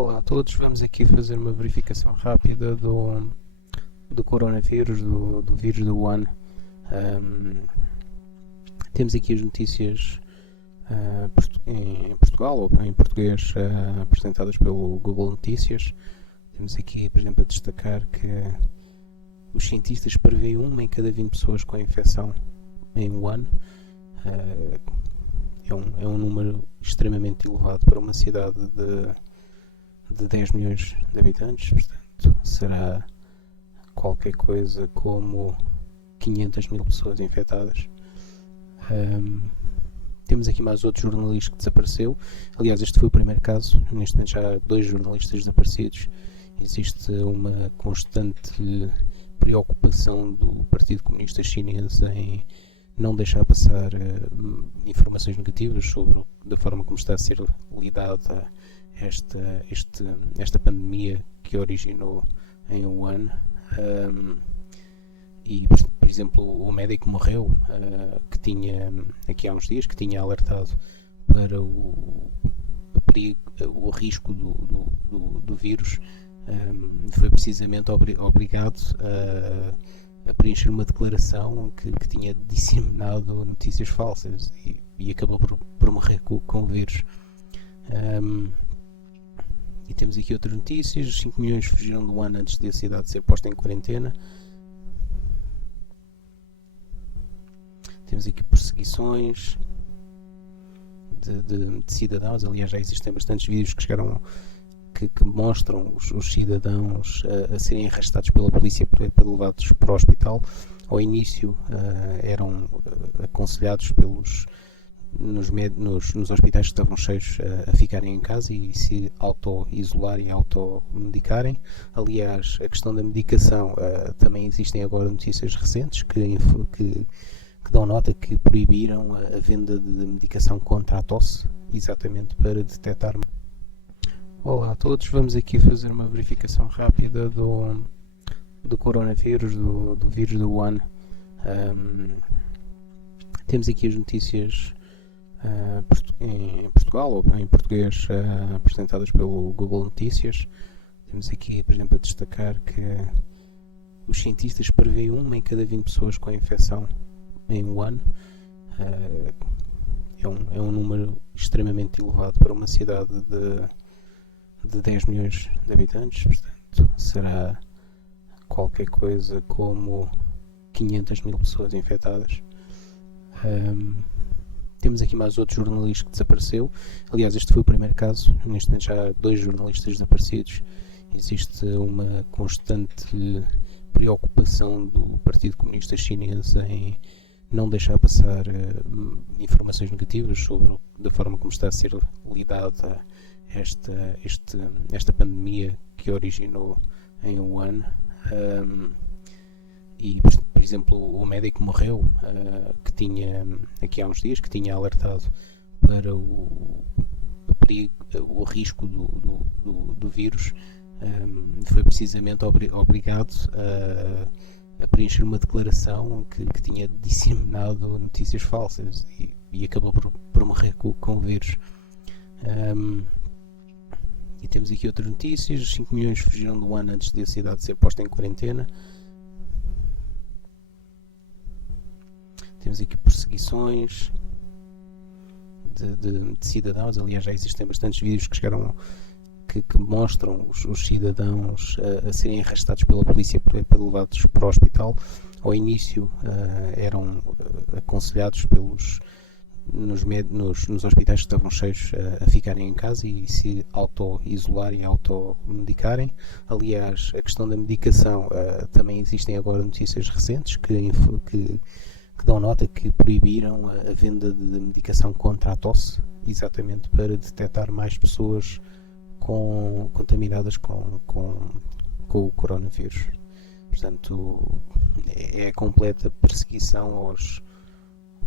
Olá a todos, vamos aqui fazer uma verificação rápida do coronavírus, do vírus do Wuhan. Temos aqui as notícias em Portugal ou em português apresentadas pelo Google Notícias. Temos aqui, por exemplo, a destacar que os cientistas preveem 1 em cada 20 pessoas com a infecção em Wuhan. É um número extremamente elevado para uma cidade de 10 milhões de habitantes, portanto será qualquer coisa como 500 mil pessoas infectadas. Temos aqui mais outro jornalista que desapareceu. Aliás, este foi o primeiro caso. Neste momento já há 2 jornalistas desaparecidos. Existe uma constante preocupação do Partido Comunista Chinês em não deixar passar informações negativas sobre da forma como está a ser lidada esta pandemia que originou em Wuhan. E, por exemplo, o médico morreu, que tinha, aqui há uns dias, que tinha alertado para o risco do vírus, foi precisamente obrigado a preencher uma declaração que tinha disseminado notícias falsas e acabou por morrer com o vírus. E temos aqui outras notícias. 5 milhões fugiram do Wuhan antes de a cidade ser posta em quarentena. Temos aqui perseguições de cidadãos. Aliás, já existem bastantes vídeos que chegaram que mostram os cidadãos a serem arrastados pela polícia para levados para o hospital. Ao início eram aconselhados nos hospitais que estavam cheios a ficarem em casa e se auto-isolarem e automedicarem. Aliás, a questão da medicação, também existem agora notícias recentes que dão nota que proibiram a venda de medicação contra a tosse, exatamente para detectar. Olá a todos, vamos aqui fazer uma verificação rápida do coronavírus, do vírus do Wuhan. Temos aqui as notícias em Portugal ou em português apresentadas pelo Google Notícias. Temos aqui, por exemplo, a destacar que os cientistas preveem 1 em cada 20 pessoas com a infecção em Wuhan. É um número extremamente elevado para uma cidade de 10 milhões de habitantes, portanto será qualquer coisa como 500 mil pessoas infectadas. Temos aqui mais outro jornalista que desapareceu. Aliás, este foi o primeiro caso. Neste momento já há 2 jornalistas desaparecidos. Existe uma constante preocupação do Partido Comunista Chinês em não deixar passar informações negativas sobre da forma como está a ser lidada esta pandemia que originou em Wuhan. E, por exemplo, o médico morreu, que tinha, aqui há uns dias, que tinha alertado para o risco do vírus, foi precisamente obrigado a preencher uma declaração que tinha disseminado notícias falsas e acabou por morrer com o vírus. E temos aqui outras notícias. 5 milhões fugiram do Wuhan antes de a cidade ser posta em quarentena. Temos aqui perseguições de cidadãos. Aliás, já existem bastantes vídeos que chegaram que mostram os cidadãos a serem arrastados pela polícia para levados para o hospital. Ao início eram aconselhados nos hospitais que estavam cheios a ficarem em casa e se auto-isolarem e automedicarem. Aliás, a questão da medicação, também existem agora notícias recentes que dão nota que proibiram a venda de medicação contra a tosse, exatamente para detectar mais pessoas contaminadas com o coronavírus. Portanto, é a completa perseguição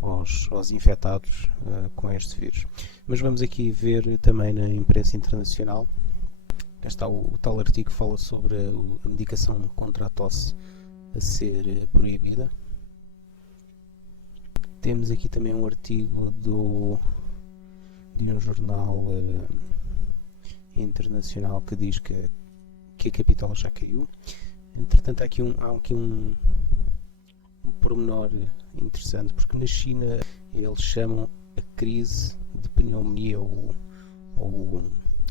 aos infectados com este vírus. Mas vamos aqui ver também na imprensa internacional. Cá está o tal artigo que fala sobre a medicação contra a tosse a ser proibida. Temos aqui também um artigo de um jornal internacional que diz que a capital já caiu. Entretanto, há aqui um pormenor interessante, porque na China eles chamam a crise de pneumonia ou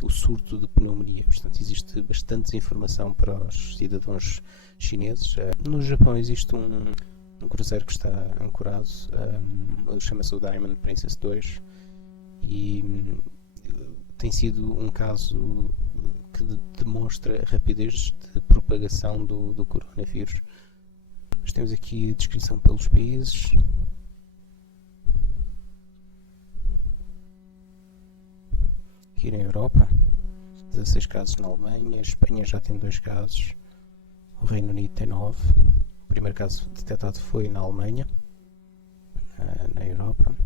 o surto de pneumonia. Portanto, existe bastante desinformação para os cidadãos chineses. No Japão existe um cruzeiro que está ancorado, chama-se o Diamond Princess 2, e tem sido um caso que demonstra a rapidez de propagação do coronavírus. Nós temos aqui a descrição pelos países. Aqui na Europa, 16 casos na Alemanha, a Espanha já tem 2 casos, o Reino Unido tem 9. O primeiro caso detectado foi na Alemanha, na Europa.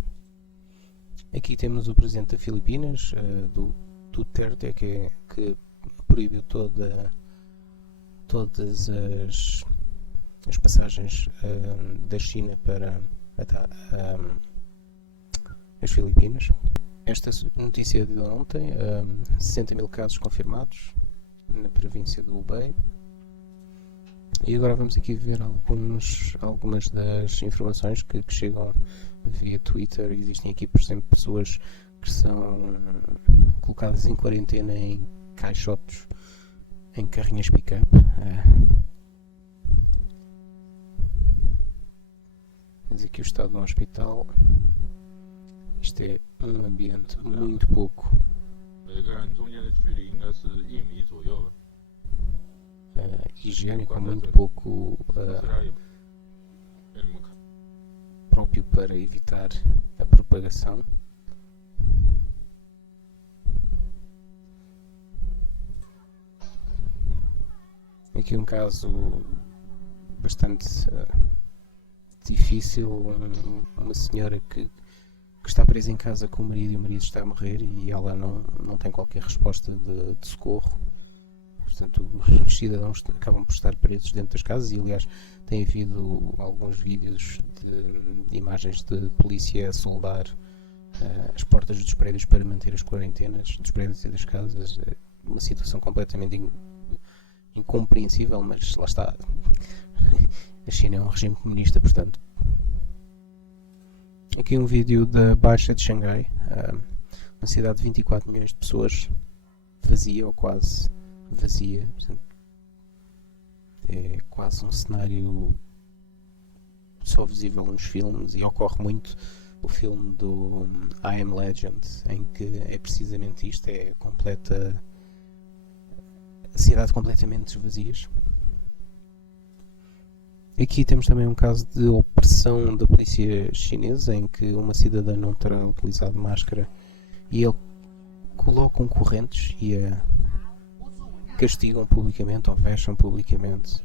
Aqui temos o presidente das Filipinas, do Duterte, que proibiu todas as passagens da China para as Filipinas. Esta notícia de ontem, 60 mil casos confirmados na província do Hubei. E agora vamos aqui ver algumas das informações que chegam via Twitter. Existem aqui, por exemplo, pessoas que são colocadas em quarentena em caixotes, em carrinhas pick-up. Temos aqui o estado de um hospital. Isto é um ambiente muito pouco higiênico, muito pouco próprio para evitar a propagação. Aqui um caso bastante difícil, uma senhora que está presa em casa com o marido e o marido está a morrer e ela não tem qualquer resposta de socorro. Portanto, os cidadãos acabam por estar presos dentro das casas e, aliás, tem havido alguns vídeos de imagens de polícia a soldar as portas dos prédios para manter as quarentenas dos prédios e das casas. Uma situação completamente incompreensível, mas lá está. A China é um regime comunista, portanto. Aqui um vídeo da Baixa de Xangai, uma cidade de 24 milhões de pessoas, vazia ou quase vazia. Portanto, é quase um cenário só visível nos filmes, e ocorre muito o filme do I Am Legend, em que é precisamente isto, é a cidade completamente vazias. Aqui temos também um caso de opressão da polícia chinesa, em que uma cidadã não terá utilizado máscara e ele colocam correntes e a castigam publicamente ou vexam publicamente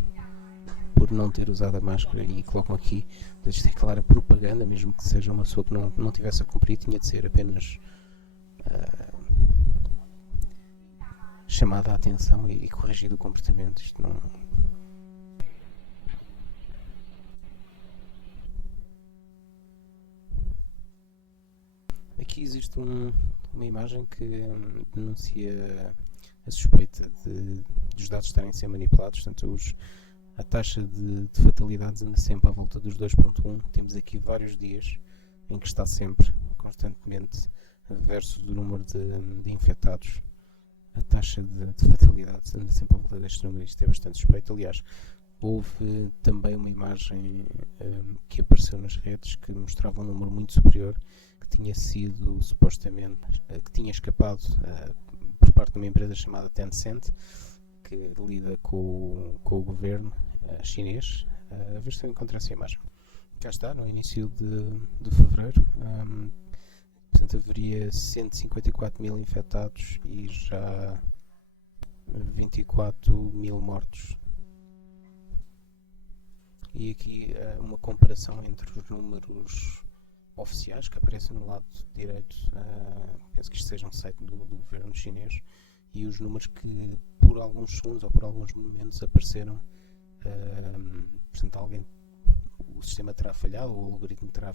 por não ter usado a máscara, e colocam aqui, isto é clara propaganda, mesmo que seja uma pessoa que não tivesse a cumprir, tinha de ser apenas chamada a atenção e corrigido o comportamento. Isto não... Aqui existe uma imagem que denuncia a suspeita dos dados estarem a ser manipulados. Portanto, a taxa de fatalidades anda sempre à volta dos 2.1. Temos aqui vários dias em que está sempre, constantemente, versus do número de infectados. A taxa de fatalidades anda sempre à volta deste número. Isto é bastante suspeito. Aliás, houve também uma imagem que apareceu nas redes que mostrava um número muito superior, que tinha sido supostamente, que tinha escapado por parte de uma empresa chamada Tencent, que lida com o governo chinês. A ver se eu encontro essa imagem. Cá está, no início de fevereiro. Portanto, haveria 154 mil infectados e já 24 mil mortos. E aqui uma comparação entre os números oficiais que aparecem no lado direito, penso que isto seja um site do governo chinês, e os números que por alguns segundos ou por alguns momentos apareceram. Portanto, o sistema terá falhado, o algoritmo terá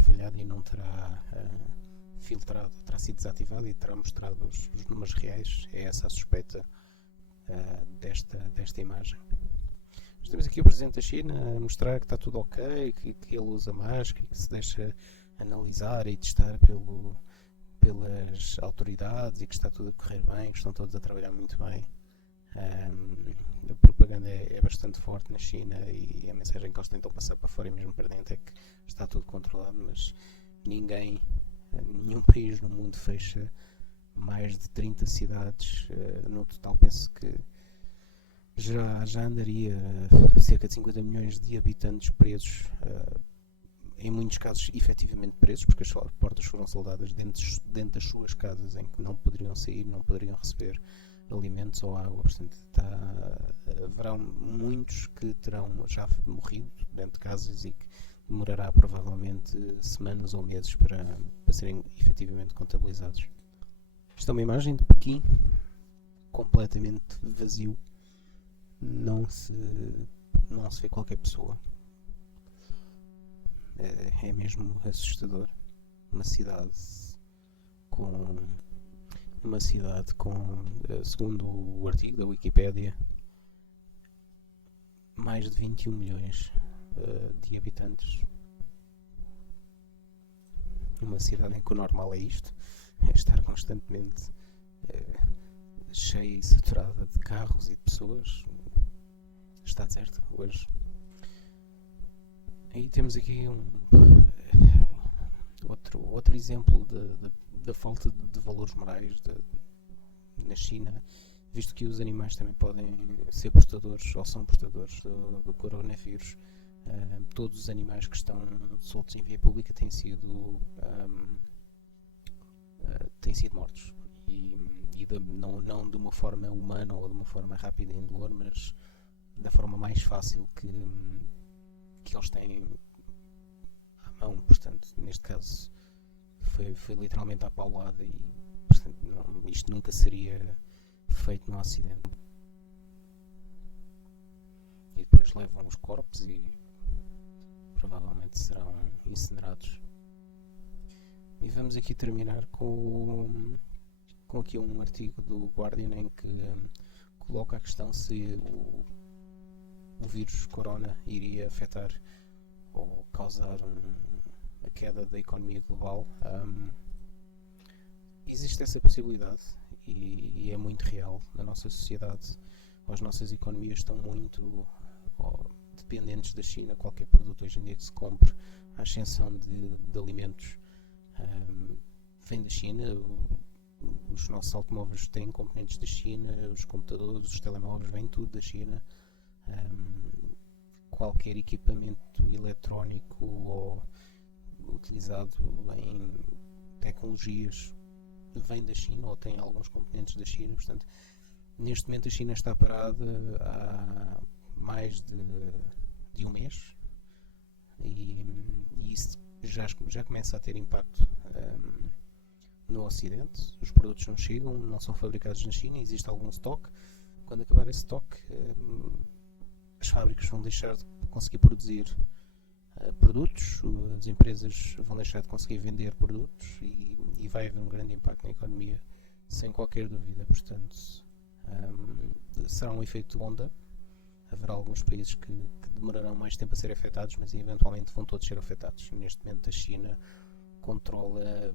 falhado e não terá filtrado, terá sido desativado e terá mostrado os números reais. É essa a suspeita desta imagem. Nós temos aqui o Presidente da China a mostrar que está tudo ok, que ele usa máscara, que se deixa analisar e testar pelas autoridades e que está tudo a correr bem, que estão todos a trabalhar muito bem. A propaganda é bastante forte na China e a mensagem que eles tentam passar para fora e mesmo para dentro é que está tudo controlado, mas nenhum país no mundo fecha mais de 30 cidades. No total penso que já andaria cerca de 50 milhões de habitantes presos, em muitos casos efetivamente presos, porque as portas foram soldadas dentro das suas casas, em que não poderiam sair, não poderiam receber alimentos ou água. Portanto, haverá muitos que terão já morrido dentro de casas e que demorará provavelmente semanas ou meses para serem efetivamente contabilizados. Esta é uma imagem de Pequim completamente vazio. Não se vê qualquer pessoa. É mesmo assustador. Uma cidade com, segundo o artigo da Wikipédia, mais de 21 milhões de habitantes. Uma cidade em que o normal é isto, é estar constantemente cheia e saturada de carros e de pessoas. Está certo hoje. Aí temos aqui outro exemplo da falta de valores morais na China, visto que os animais também podem ser portadores ou são portadores do coronavírus. Todos os animais que estão soltos em via pública têm sido mortos e não de uma forma humana ou de uma forma rápida e indolor, mas da forma mais fácil que eles têm à mão. Portanto, neste caso foi literalmente à paulada e, portanto, isto nunca seria feito no Ocidente. E depois levam os corpos e provavelmente serão incinerados. E vamos aqui terminar com aqui um artigo do Guardian em que coloca a questão se o vírus corona iria afetar ou causar a queda da economia global. Existe essa possibilidade e é muito real na nossa sociedade. As nossas economias estão muito dependentes da China. Qualquer produto hoje em dia que se compre, à exceção de alimentos, vem da China. Os nossos automóveis têm componentes da China, os computadores, os telemóveis, vêm tudo da China. Qualquer equipamento eletrónico ou utilizado em tecnologias vem da China ou tem alguns componentes da China. Portanto, neste momento a China está parada há mais de um mês e isso já começa a ter impacto no Ocidente. Os produtos não chegam, não são fabricados na China, existe algum estoque. Quando acabar esse estoque, as fábricas vão deixar de conseguir produzir produtos, as empresas vão deixar de conseguir vender produtos e vai haver um grande impacto na economia, sem qualquer dúvida. Portanto, será um efeito de onda. Haverá alguns países que demorarão mais tempo a ser afetados, mas eventualmente vão todos ser afetados. Neste momento a China controla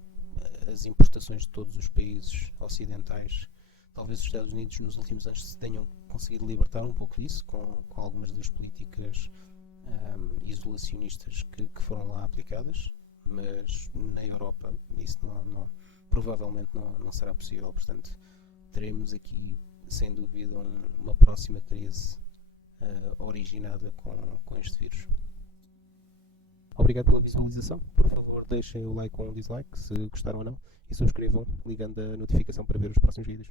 as importações de todos os países ocidentais. Talvez os Estados Unidos nos últimos anos se tenham conseguido libertar um pouco disso com algumas das políticas isolacionistas que foram lá aplicadas, mas na Europa isso provavelmente não será possível. Portanto, teremos aqui sem dúvida uma próxima crise originada com este vírus. Obrigado pela visualização. Por favor, deixem o like ou um dislike se gostaram ou não e subscrevam ligando a notificação para ver os próximos vídeos.